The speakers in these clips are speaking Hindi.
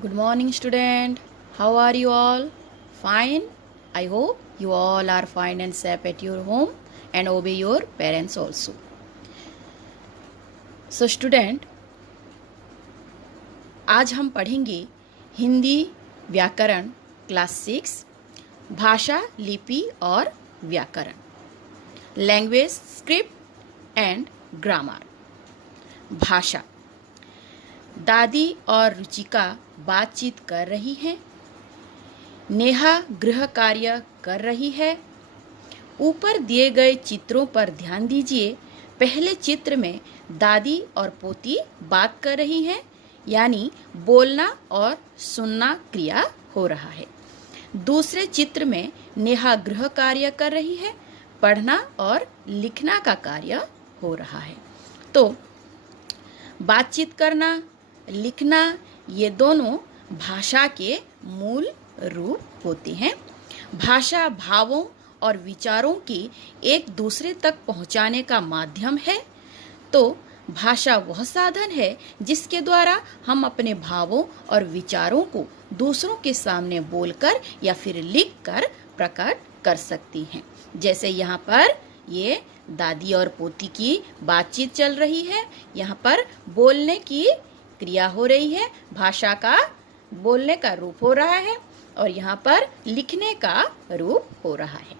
Good morning, student. How are you all? Fine. I hope you all are fine and safe at your home and obey your parents also. So, student, आज हम पढ़ेंगे हिंदी व्याकरण क्लास 6 भाषा लिपि और व्याकरण लैंग्वेज स्क्रिप्ट एंड ग्रामर। भाषा। दादी और रुचिका बातचीत कर रही हैं। नेहा गृह कार्य कर रही है। ऊपर दिए गए चित्रों पर ध्यान दीजिए। पहले चित्र में दादी और पोती बात कर रही हैं, यानी बोलना और सुनना क्रिया हो रहा है। दूसरे चित्र में नेहा गृह कार्य कर रही है, पढ़ना और लिखना का कार्य हो रहा है। तो बातचीत करना, लिखना, ये दोनों भाषा के मूल रूप होते हैं। भाषा भावों और विचारों की एक दूसरे तक पहुंचाने का माध्यम है। तो भाषा वह साधन है जिसके द्वारा हम अपने भावों और विचारों को दूसरों के सामने बोलकर या फिर लिखकर प्रकट कर सकती हैं। जैसे यहाँ पर ये दादी और पोती की बातचीत चल रही है। यहाँ पर बोलने की क्रिया हो रही है, भाषा का बोलने का रूप हो रहा है और यहाँ पर लिखने का रूप हो रहा है।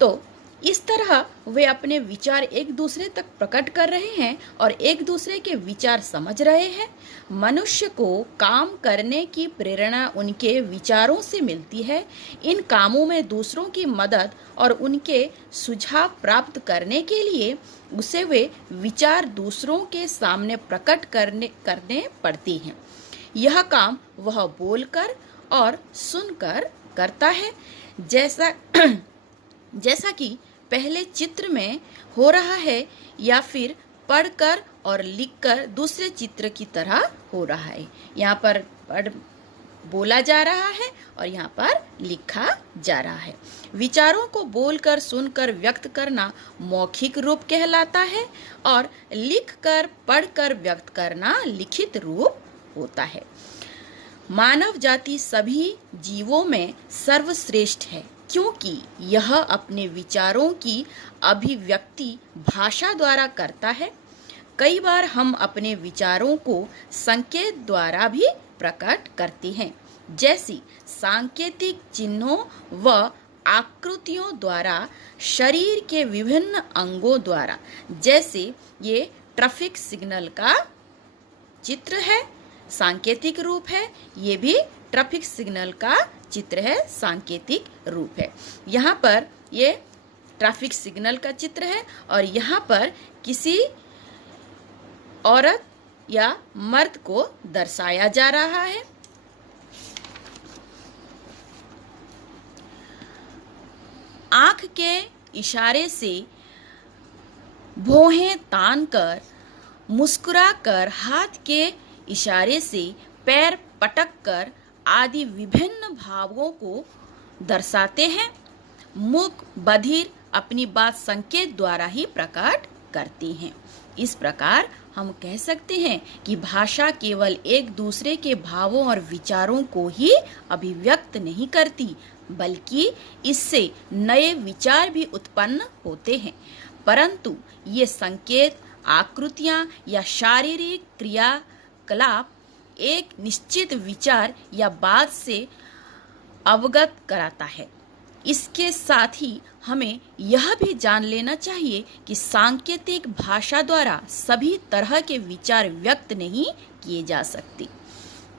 तो इस तरह वे अपने विचार एक दूसरे तक प्रकट कर रहे हैं और एक दूसरे के विचार समझ रहे हैं। मनुष्य को काम करने की प्रेरणा उनके विचारों से मिलती है। इन कामों में दूसरों की मदद और उनके सुझाव प्राप्त करने के लिए उसे वे विचार दूसरों के सामने प्रकट करने पड़ती हैं। यह काम वह बोलकर और सुनकर करता है, जैसा कि पहले चित्र में हो रहा है, या फिर पढ़कर और लिखकर दूसरे चित्र की तरह हो रहा है। यहाँ पर बोला जा रहा है और यहाँ पर लिखा जा रहा है। विचारों को बोलकर सुनकर व्यक्त करना मौखिक रूप कहलाता है और लिखकर पढ़कर व्यक्त करना लिखित रूप होता है। मानव जाति सभी जीवों में सर्वश्रेष्ठ है, क्योंकि यह अपने विचारों की अभिव्यक्ति भाषा द्वारा करता है। कई बार हम अपने विचारों को संकेत द्वारा भी प्रकट करते हैं, जैसे सांकेतिक चिन्हों व आकृतियों द्वारा, शरीर के विभिन्न अंगों द्वारा। जैसे ये ट्रैफिक सिग्नल का चित्र है, सांकेतिक रूप है। ये भी ट्रैफिक सिग्नल का चित्र है, सांकेतिक रूप है। यहाँ पर ये ट्रैफिक सिग्नल का चित्र है और यहाँ पर किसी औरत या मर्द को दर्शाया जा रहा है। आंख के इशारे से भौहें तान कर, मुस्कुराकर, हाथ के इशारे से पैर पटक कर आदि विभिन्न भावों को दर्शाते हैं। मुख बधिर अपनी बात संकेत द्वारा ही प्रकट करती हैं। इस प्रकार हम कह सकते हैं कि भाषा केवल एक दूसरे के भावों और विचारों को ही अभिव्यक्त नहीं करती, बल्कि इससे नए विचार भी उत्पन्न होते हैं। परंतु ये संकेत, आकृतियां या शारीरिक क्रियाकलाप एक निश्चित विचार या बात से अवगत कराता है। इसके साथ ही हमें यह भी जान लेना चाहिए कि सांकेतिक भाषा द्वारा सभी तरह के विचार व्यक्त नहीं किए जा सकते।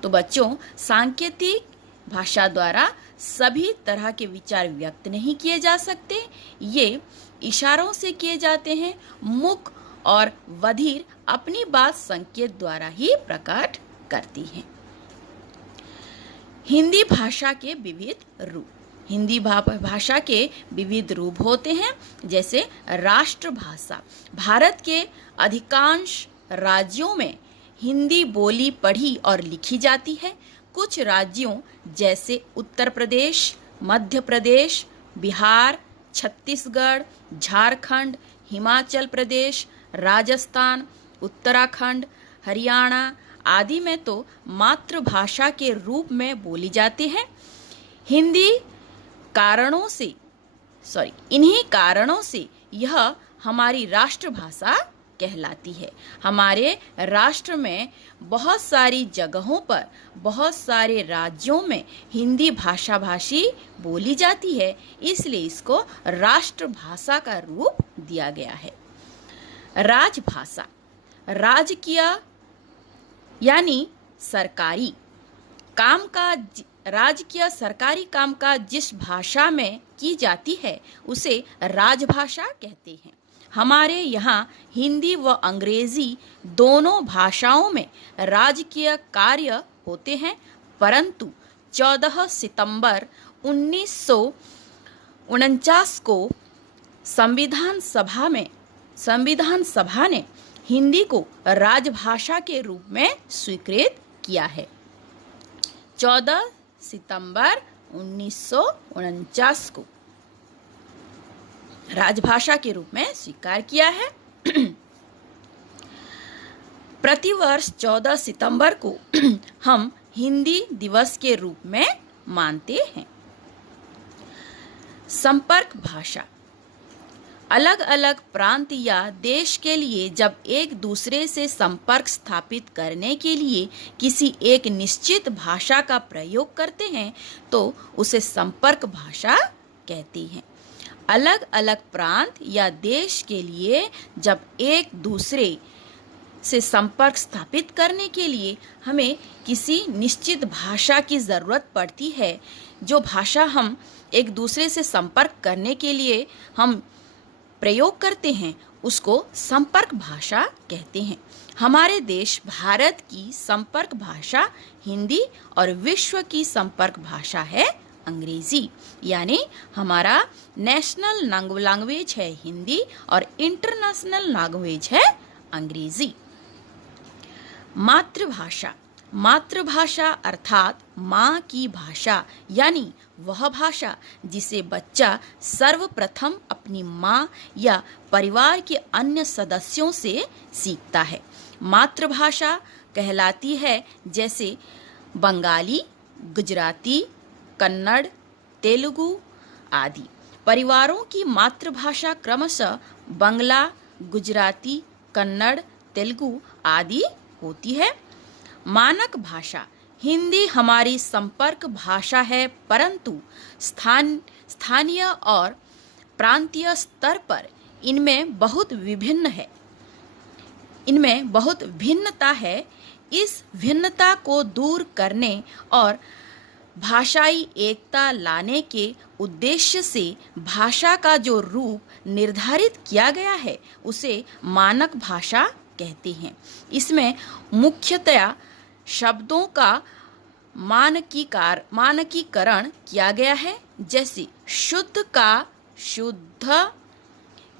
तो बच्चों, सांकेतिक भाषा द्वारा सभी तरह के विचार व्यक्त नहीं किए जा सकते। ये इशारों से किए जाते हैं। मुख और बधिर अपनी बात संकेत द्वारा ही प्रकट करती हैं। हिंदी भाषा के विविध रूप। हिंदी भाषा के विविध रूप होते हैं, जैसे राष्ट्रभाषा। भारत के अधिकांश राज्यों में हिंदी बोली, पढ़ी और लिखी जाती है। कुछ राज्यों जैसे उत्तर प्रदेश, मध्य प्रदेश, बिहार, छत्तीसगढ़, झारखंड, हिमाचल प्रदेश, राजस्थान, उत्तराखंड, हरियाणा आदि में तो मातृभाषा के रूप में बोली जाती है। हिंदी इन्हीं कारणों से यह हमारी राष्ट्रभाषा कहलाती है। हमारे राष्ट्र में बहुत सारी जगहों पर, बहुत सारे राज्यों में हिंदी भाषी बोली जाती है, इसलिए इसको राष्ट्रभाषा का रूप दिया गया है। राजभाषा, राजकीय यानी सरकारी सरकारी कामकाज जिस भाषा में की जाती है उसे राजभाषा कहते हैं। हमारे यहाँ हिंदी व अंग्रेजी दोनों भाषाओं में राजकीय कार्य होते हैं, परंतु 14 सितंबर 1949 को संविधान सभा ने हिंदी को राजभाषा के रूप में स्वीकृत किया है। 14 सितंबर 1949 को राजभाषा के रूप में स्वीकार किया है। प्रतिवर्ष 14 सितंबर को हम हिंदी दिवस के रूप में मानते हैं। संपर्क भाषा, अलग अलग प्रांत या देश के लिए जब एक दूसरे से संपर्क स्थापित करने के लिए किसी एक निश्चित भाषा का प्रयोग करते हैं तो उसे संपर्क भाषा कहते हैं। अलग अलग प्रांत या देश के लिए जब एक दूसरे से संपर्क स्थापित करने के लिए हमें किसी निश्चित भाषा की ज़रूरत पड़ती है, जो भाषा हम एक दूसरे से संपर्क करने के लिए हम प्रयोग करते हैं, उसको संपर्क भाषा कहते हैं। हमारे देश भारत की संपर्क भाषा हिंदी और विश्व की संपर्क भाषा है अंग्रेजी, यानी हमारा नेशनल लैंग्वेज है हिंदी और इंटरनेशनल लैंग्वेज है अंग्रेजी। मातृभाषा, मातृभाषा अर्थात माँ की भाषा, यानी वह भाषा जिसे बच्चा सर्वप्रथम अपनी माँ या परिवार के अन्य सदस्यों से सीखता है। मातृभाषा कहलाती है जैसे बंगाली, गुजराती, कन्नड़, तेलुगु आदि। परिवारों की मातृभाषा क्रमशः बंगला, गुजराती, कन्नड़, तेलुगु आदि होती है। मानक भाषा, हिंदी हमारी संपर्क भाषा है, परंतु स्थानीय और प्रांतीय स्तर पर इनमें बहुत भिन्नता है। इस भिन्नता को दूर करने और भाषाई एकता लाने के उद्देश्य से भाषा का जो रूप निर्धारित किया गया है उसे मानक भाषा कहते हैं। इसमें मुख्यतया शब्दों का मानकीकरण किया गया है, जैसे शुद्ध का शुद्ध,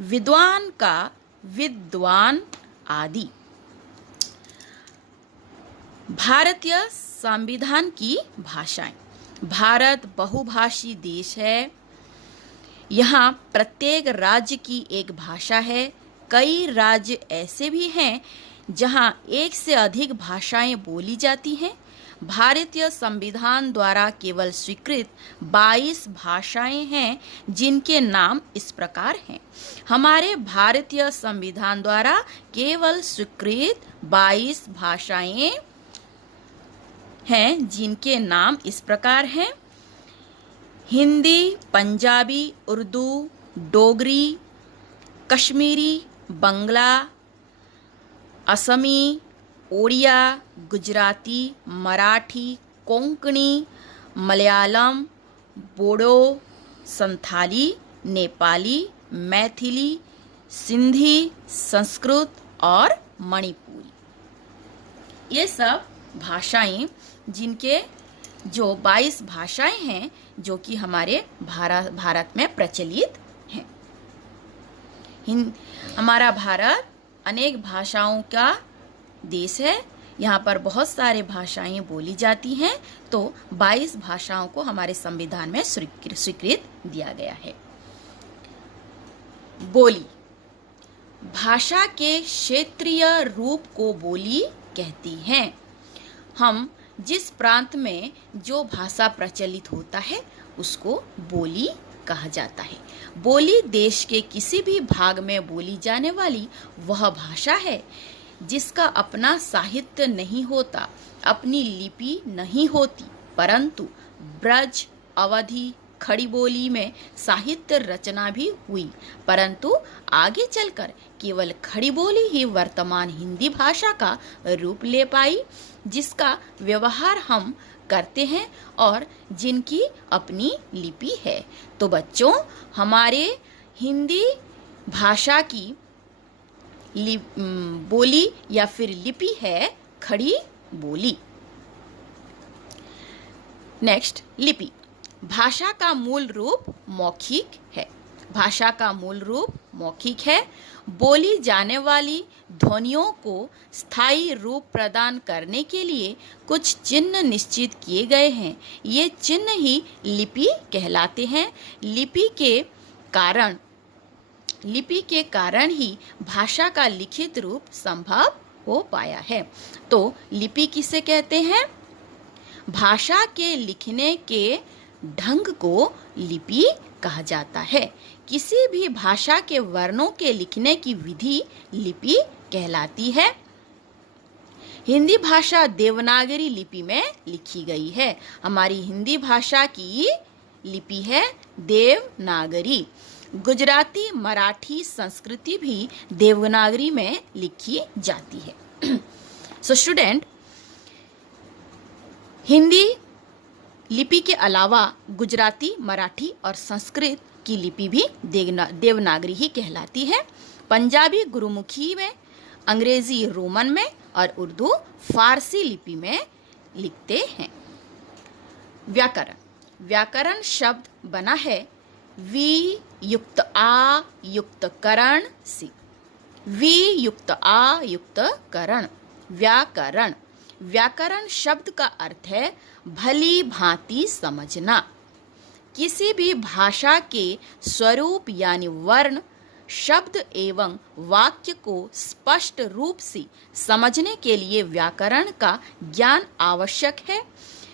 विद्वान का विद्वान आदि। भारतीय संविधान की भाषाएं। भारत बहुभाषी देश है। यहाँ प्रत्येक राज्य की एक भाषा है। कई राज्य ऐसे भी हैं जहाँ एक से अधिक भाषाएं बोली जाती हैं। भारतीय संविधान द्वारा केवल स्वीकृत 22 भाषाएं हैं, जिनके नाम इस प्रकार हैं। हमारे भारतीय संविधान द्वारा केवल स्वीकृत 22 भाषाएं हैं, जिनके नाम इस प्रकार हैं: हिंदी, पंजाबी, उर्दू, डोगरी, कश्मीरी, बंगला, असमी, ओडिया, गुजराती, मराठी, कोंकणी, मलयालम, बोडो, संथाली, नेपाली, मैथिली, सिंधी, संस्कृत और मणिपुरी। ये सब भाषाएं जिनके जो 22 भाषाएं हैं जो कि हमारे भारत में प्रचलित हैं। हमारा भारत अनेक भाषाओं का देश है। यहाँ पर बहुत सारे भाषाएं बोली जाती हैं, तो 22 भाषाओं को हमारे संविधान में स्वीकृत दिया गया है। बोली, भाषा के क्षेत्रीय रूप को बोली कहती हैं। हम जिस प्रांत में जो भाषा प्रचलित होता है उसको बोली कहा जाता है। बोली देश के किसी भी भाग में बोली जाने वाली वह भाषा है जिसका अपना साहित्य नहीं होता, अपनी लिपि नहीं होती, परंतु ब्रज, अवधि, खड़ी बोली में साहित्य रचना भी हुई, परंतु आगे चलकर केवल खड़ी बोली ही वर्तमान हिंदी भाषा का रूप ले पाई, जिसका व्यवहार हम करते हैं और जिनकी अपनी लिपि है। तो बच्चों, हमारे हिंदी भाषा की बोली या फिर लिपि है खड़ी बोली। नेक्स्ट, लिपि। भाषा का मूल रूप मौखिक है। भाषा का मूल रूप मौखिक है। बोली जाने वाली ध्वनियों को स्थायी रूप प्रदान करने के लिए कुछ चिन्ह निश्चित किए गए हैं। ये चिन्ह ही लिपि कहलाते हैं। लिपि के कारण ही भाषा का लिखित रूप संभव हो पाया है। तो लिपि किसे कहते हैं? भाषा के लिखने के ढंग को लिपि कहा जाता है। किसी भी भाषा के वर्णों के लिखने की विधि लिपि कहलाती है। हिंदी भाषा देवनागरी लिपि में लिखी गई है। हमारी हिंदी भाषा की लिपि है देवनागरी। गुजराती, मराठी, संस्कृति भी देवनागरी में लिखी जाती है। सो स्टूडेंट, हिंदी लिपि के अलावा गुजराती, मराठी और संस्कृत की लिपि भी देवनागरी ही कहलाती है। पंजाबी गुरुमुखी में, अंग्रेजी रोमन में और उर्दू फारसी लिपि में लिखते हैं। व्याकरण। व्याकरण शब्द बना है वी युक्त आ युक्त करण से। वी युक्त आ युक्त करण, व्याकरण। व्याकरण शब्द का अर्थ है भली भांति समझना। किसी भी भाषा के स्वरूप यानी वर्ण, शब्द एवं वाक्य को स्पष्ट रूप से समझने के लिए व्याकरण का ज्ञान आवश्यक है।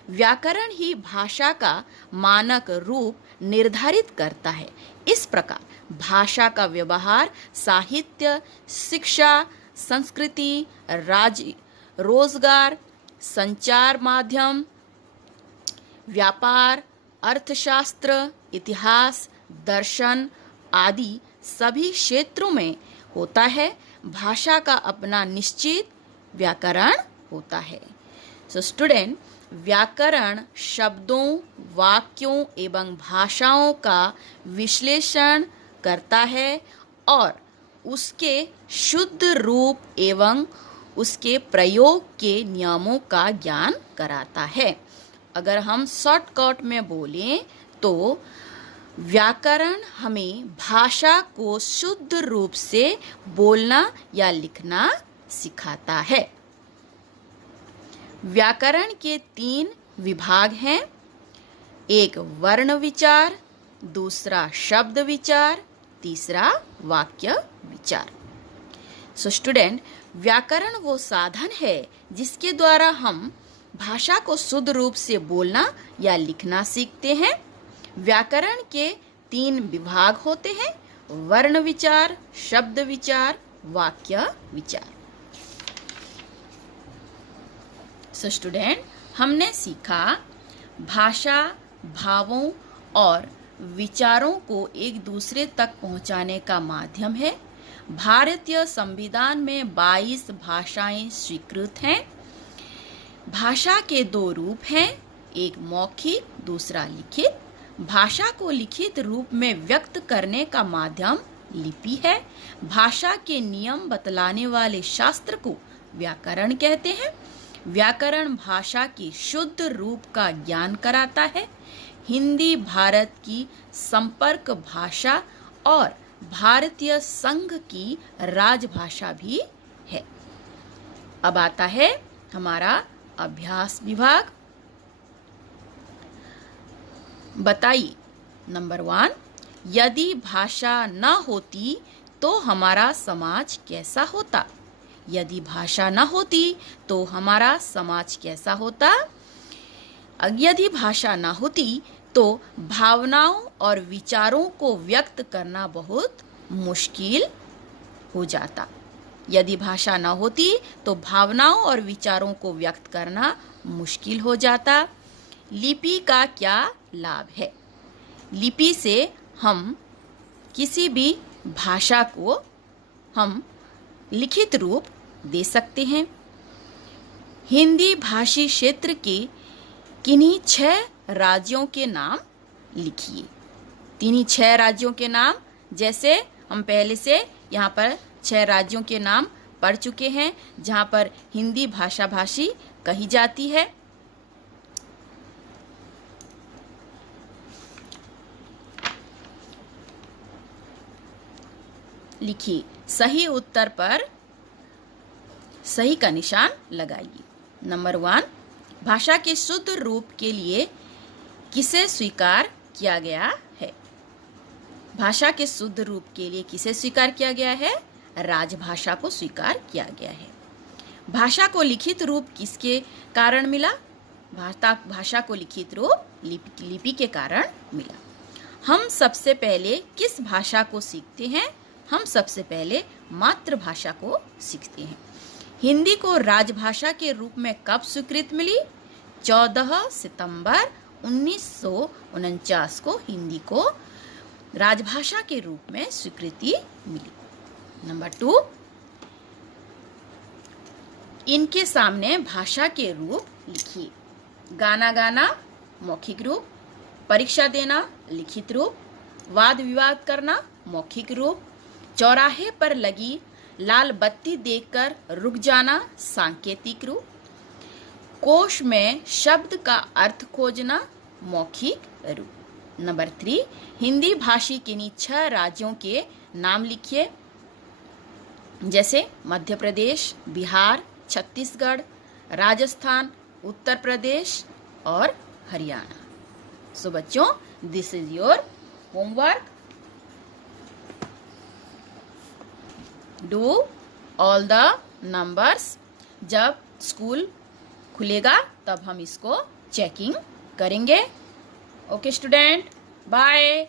व्याकरण ही भाषा का मानक रूप निर्धारित करता है। इस प्रकार भाषा का व्यवहार साहित्य, शिक्षा, संस्कृति, रोजगार, संचार माध्यम, व्यापार, अर्थशास्त्र, इतिहास, दर्शन आदि सभी क्षेत्रों में होता है। भाषा का अपना निश्चित व्याकरण होता है। सो स्टूडेंट, व्याकरण शब्दों, वाक्यों एवं भाषाओं का विश्लेषण करता है और उसके शुद्ध रूप एवं उसके प्रयोग के नियमों का ज्ञान कराता है। अगर हम शॉर्टकट में बोलें तो व्याकरण हमें भाषा को शुद्ध रूप से बोलना या लिखना सिखाता है। व्याकरण के 3 विभाग हैं। एक वर्ण विचार, दूसरा शब्द विचार, तीसरा वाक्य विचार। सो स्टूडेंट, व्याकरण वो साधन है जिसके द्वारा हम भाषा को शुद्ध रूप से बोलना या लिखना सीखते हैं। व्याकरण के 3 विभाग होते हैं: वर्ण विचार, शब्द विचार, वाक्य विचार। सो स्टूडेंट, हमने सीखा भाषा भावों और विचारों को एक दूसरे तक पहुंचाने का माध्यम है। भारतीय संविधान में 22 भाषाएं स्वीकृत हैं। भाषा के 2 रूप हैं, एक मौखिक, दूसरा लिखित। भाषा को लिखित रूप में व्यक्त करने का माध्यम लिपि है। भाषा के नियम बतलाने वाले शास्त्र को व्याकरण कहते हैं। व्याकरण भाषा की शुद्ध रूप का ज्ञान कराता है। हिंदी भारत की संपर्क भाषा और भारतीय संघ की राजभाषा भी है। अब आता है हमारा अभ्यास विभाग। बताइए, नंबर 1, यदि भाषा न होती तो हमारा समाज कैसा होता? यदि भाषा न होती तो हमारा समाज कैसा होता? यदि भाषा न होती तो भावनाओं और विचारों को व्यक्त करना बहुत मुश्किल हो जाता। यदि भाषा न होती तो भावनाओं और विचारों को व्यक्त करना मुश्किल हो जाता। लिपि का क्या लाभ है? लिपि से हम किसी भी भाषा को हम लिखित रूप दे सकते हैं। हिंदी भाषी क्षेत्र के किन्हीं 6 राज्यों के नाम लिखिए। किन्हीं 6 राज्यों के नाम, जैसे हम पहले से यहाँ पर 6 राज्यों के नाम पढ़ चुके हैं जहाँ पर हिंदी भाषा भाषी कही जाती है। लिखिए, सही उत्तर पर सही का निशान लगाइए। नंबर 1, भाषा के शुद्ध रूप के लिए किसे स्वीकार किया गया है? भाषा के शुद्ध रूप के लिए किसे स्वीकार किया गया है? राजभाषा को स्वीकार किया गया है। भाषा को लिखित रूप किसके कारण मिला? भाषा को लिखित रूप लिपि के कारण मिला। हम सबसे पहले किस भाषा को सीखते हैं? हम सबसे पहले मातृभाषा को सीखते हैं। हिंदी को राजभाषा के रूप में कब स्वीकृति मिली? 14 सितंबर 1949 को हिंदी को राजभाषा के रूप में स्वीकृति मिली। नंबर 2, इनके सामने भाषा के रूप लिखिए। गाना गाना मौखिक रूप, परीक्षा देना लिखित रूप, वाद विवाद करना मौखिक रूप, चौराहे पर लगी लाल बत्ती देखकर रुक जाना सांकेतिक रूप, कोश में शब्द का अर्थ खोजना मौखिक रूप। नंबर 3, हिंदी भाषी किन्हीं 6 राज्यों के नाम लिखिए, जैसे मध्य प्रदेश, बिहार, छत्तीसगढ़, राजस्थान, उत्तर प्रदेश और हरियाणा। सो बच्चों, this is your homework. Do all the numbers. जब स्कूल खुलेगा तब हम इसको चेकिंग करेंगे। Okay student, bye.